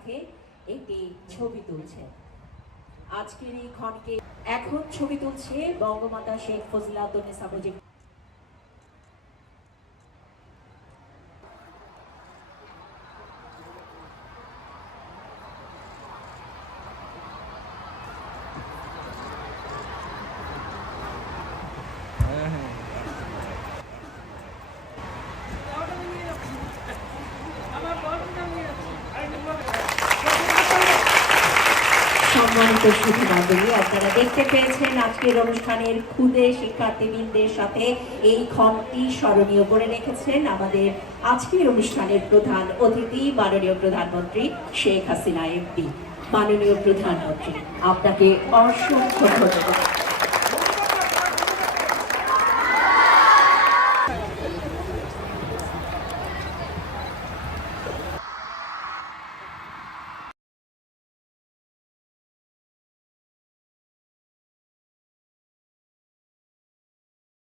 সাথে একটি ছবি তুলছে। আজকের এই ক্ষণকে এখন ছবি তুলছে বঙ্গমাতা শেখ ফজিলাতুন্নেসা মুজিব। সম্মানিত সুধীমণ্ডলী, আপনারা দেখতে পেয়েছেন আজকের অনুষ্ঠানের ক্ষুদে শিক্ষার্থীবৃন্দের সাথে এই ক্ষণটি স্মরণীয় করে রেখেছেন আমাদের আজকের অনুষ্ঠানের প্রধান অতিথি মাননীয় প্রধানমন্ত্রী শেখ হাসিনা এমপি। মাননীয় প্রধানমন্ত্রী, আপনাকে অসংখ্য ধন্যবাদ।